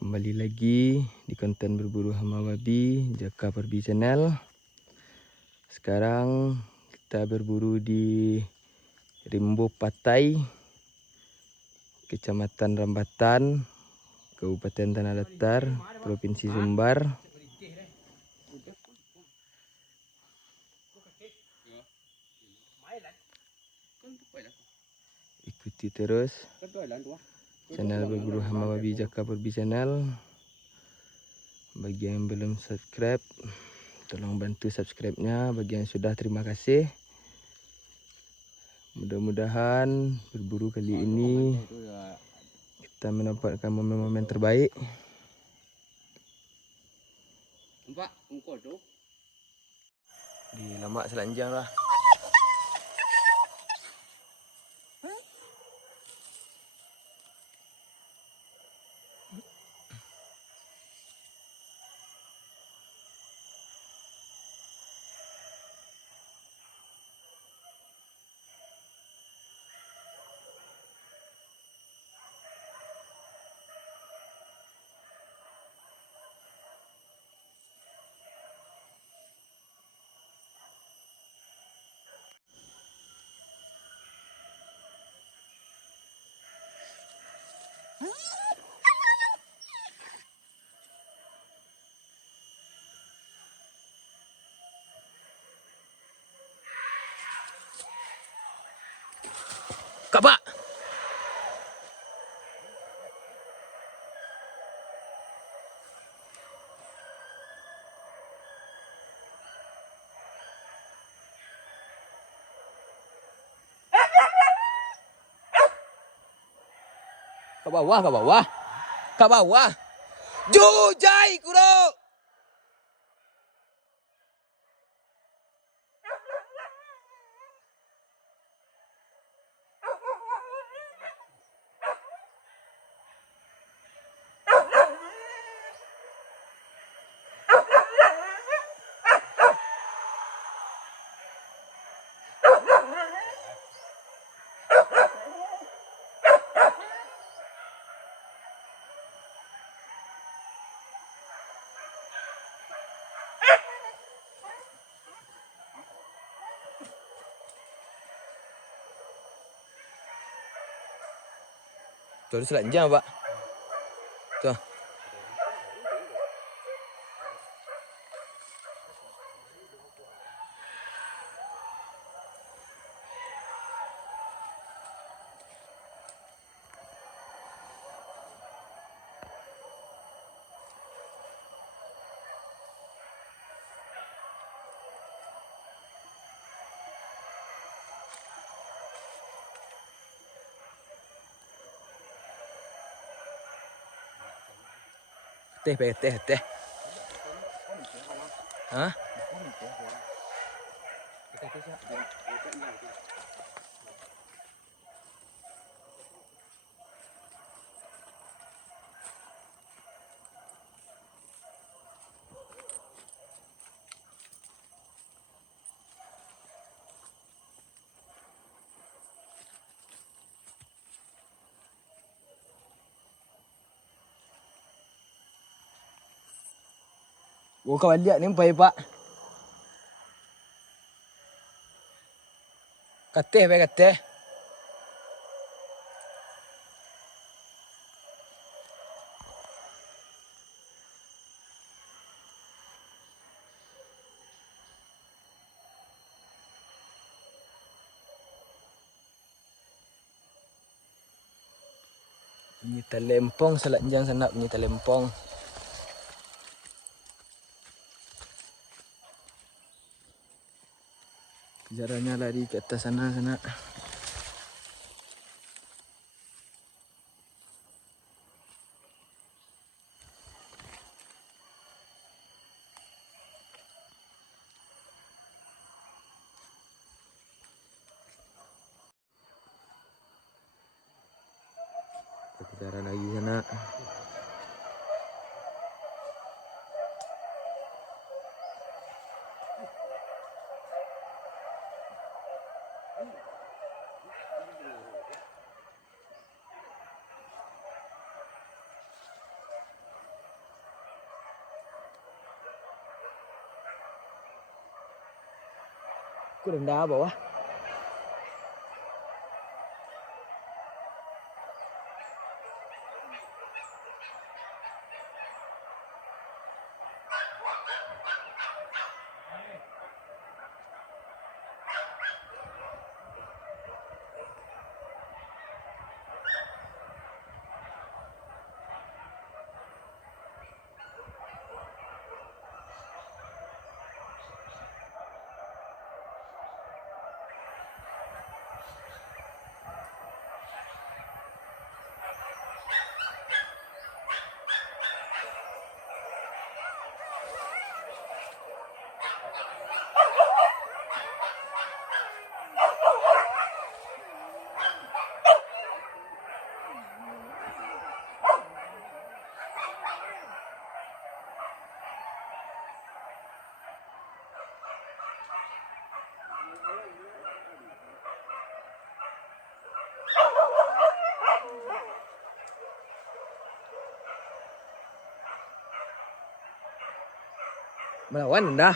Kembali lagi di konten berburu hama babi Jaka Perbi Channel. Sekarang kita berburu di Rimbo Patai, Kecamatan Rambatan, Kabupaten Tanah Datar, Provinsi Sumbar. Ikuti terus channel berburu hama babi Jaka Perbi Channel. Bagi yang belum subscribe, tolong bantu subscribe-nya. Bagi yang sudah, terima kasih. Mudah-mudahan berburu kali ini kita mendapatkan momen-momen terbaik. Di Lamak Selanjang lah. Kak Pak. Ke bawah, ke bawah. Ke bawah. Jujai kuro. Tuh ada selanjang Pak. Tuh. Teh, teh. Hah? Oh, kau lihat ni pai Pak. Kateh, kateh. Bunyi telempong selanjang sana, bunyi telempong. Kejarannya lari ke atas sana. Kejaran lagi sana. Aku rendah bawah. Melawan dah.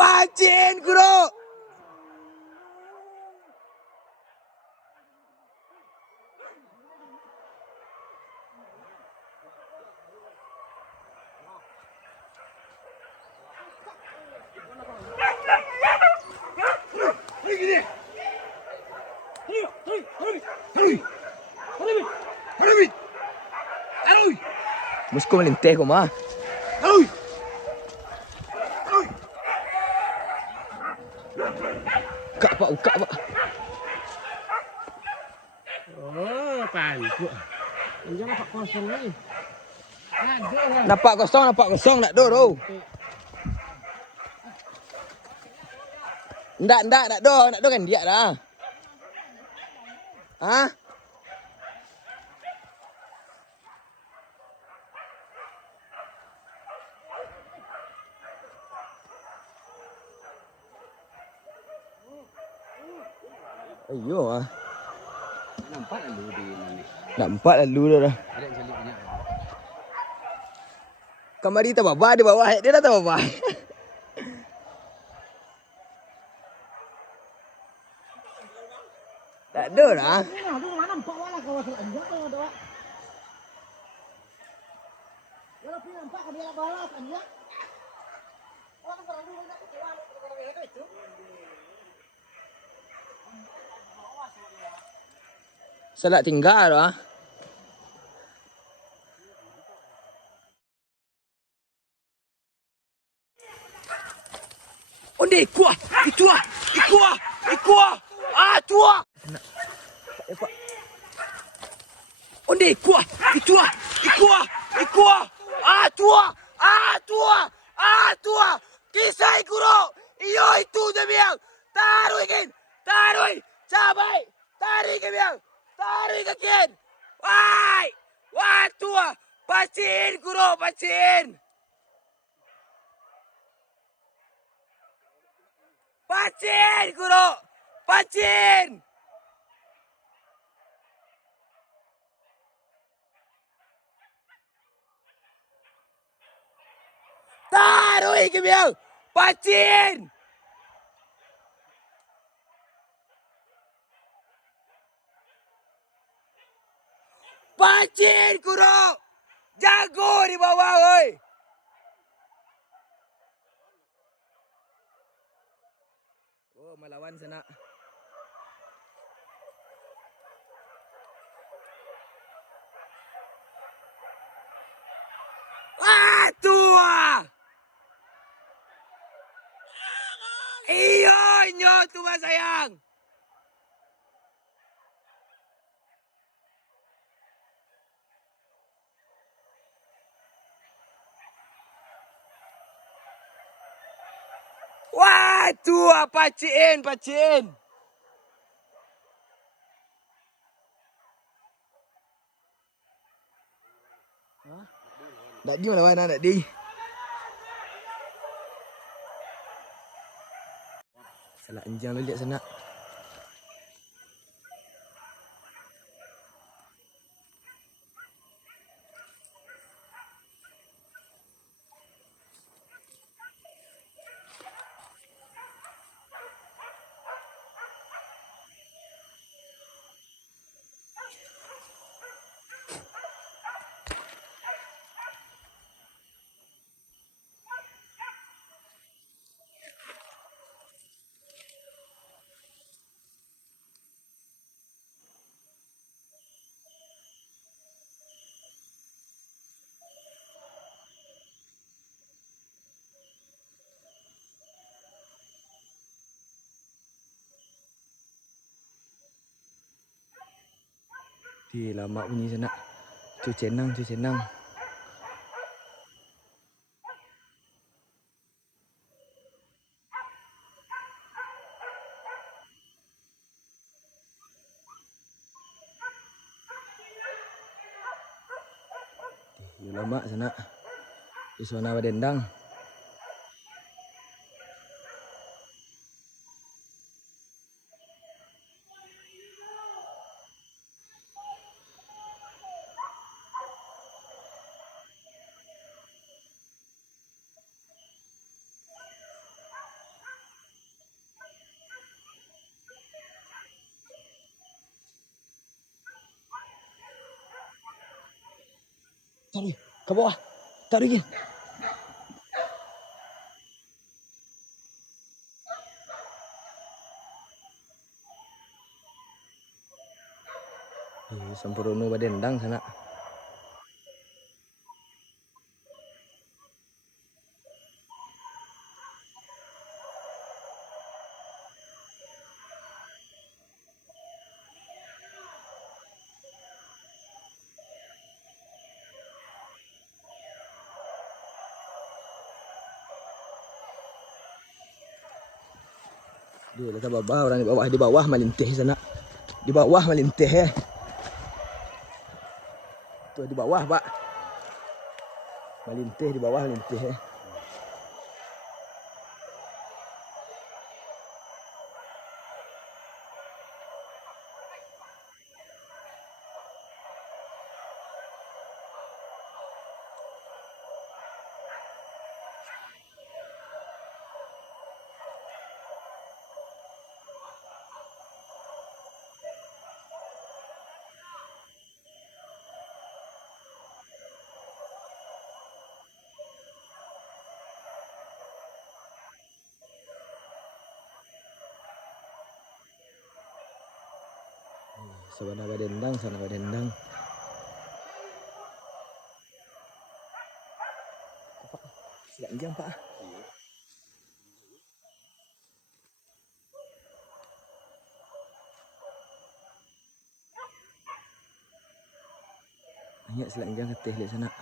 Pancing, Guru. Busco melentejo más. Kak pak, buka pak. Oh, pancu. Ini nampak kosong ni. Nampak kosong nak do. Ndak nak do kan dia dah. Hah? Ayo ah. Nampak lalu di mana? Nampak lalu dah. Ada yang jeli banyak. Kamari tak bawah di bawah. Dia dah tak bawah. Tak ada lah. Mana nampak wala kawasan anjak kalau ada. Kalau pergi nampak dia balas anjak. Orang orang dulu nak keluar itu. Salah tinggal ah. Onde kuah, ikua. Ah, tua. Onde kuah, ikua. Ah, tua. Kisai kuro. Iyo itu je biang. Taruh ikin. Taruh. Cabai. Tarik ke biang. Tarik ke kin. Wai. Wah tua. Pacin kuro. Pacin. Pacin kuro. Pacin. Taruh ikin biang. Pacin. Pacin kuro. Jago di bawah oi. Oh melawan sana. Ah tua. Iyo nyo tua sayang. Wah tua pacin pacin. Nak di melawan nak di. Salah enjang lu lihat sana. Di lama bunyi sana. Cucenang, cucenang. Di lama sana. Di zona Wadendang. Taruh ke bawah. Taruh lagi. Sempurna Wadendang sana. Dia letak bawah orang di bawah melintih sana. Di bawah melintih ya. Tuh di bawah, Pak. Melintih di bawah melintih ya. Sabana Wadendang, sana Wadendang. Pak, sedang jam, Pak. Banyak sedang jam ketih lihat sana.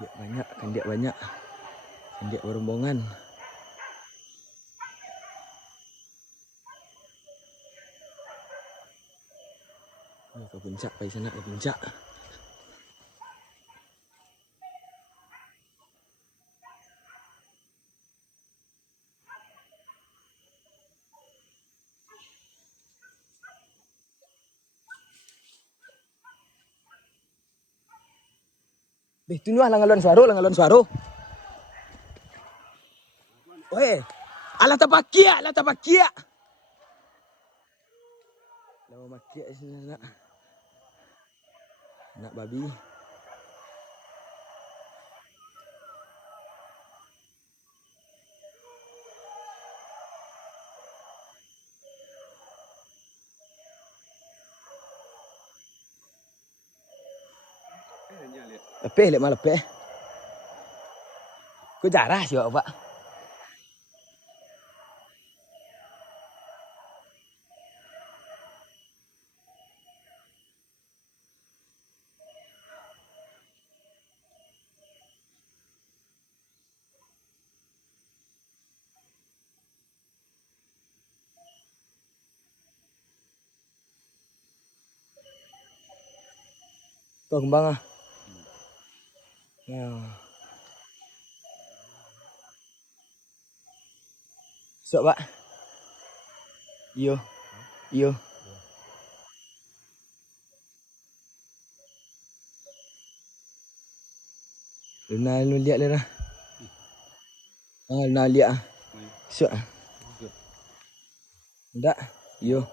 Dia banyak, kan dia banyak. Kan dia berombongan. Oh, ke puncak, pergi sana ke puncak. Itu ni lah Langalon Suaro, Langalon Suaro. Oi, alah tapakia, alah tapakia. Lawa makia sini nak. Nak babi. Lepeh lek mah lepeh. Kau jarah sih Pak. Kau kembang ah. Ya. Sok Pak. Iyo. Iyo. Luna lu lihat dah. Ah, Luna lihat ah. Sok ah. Tak. Iyo.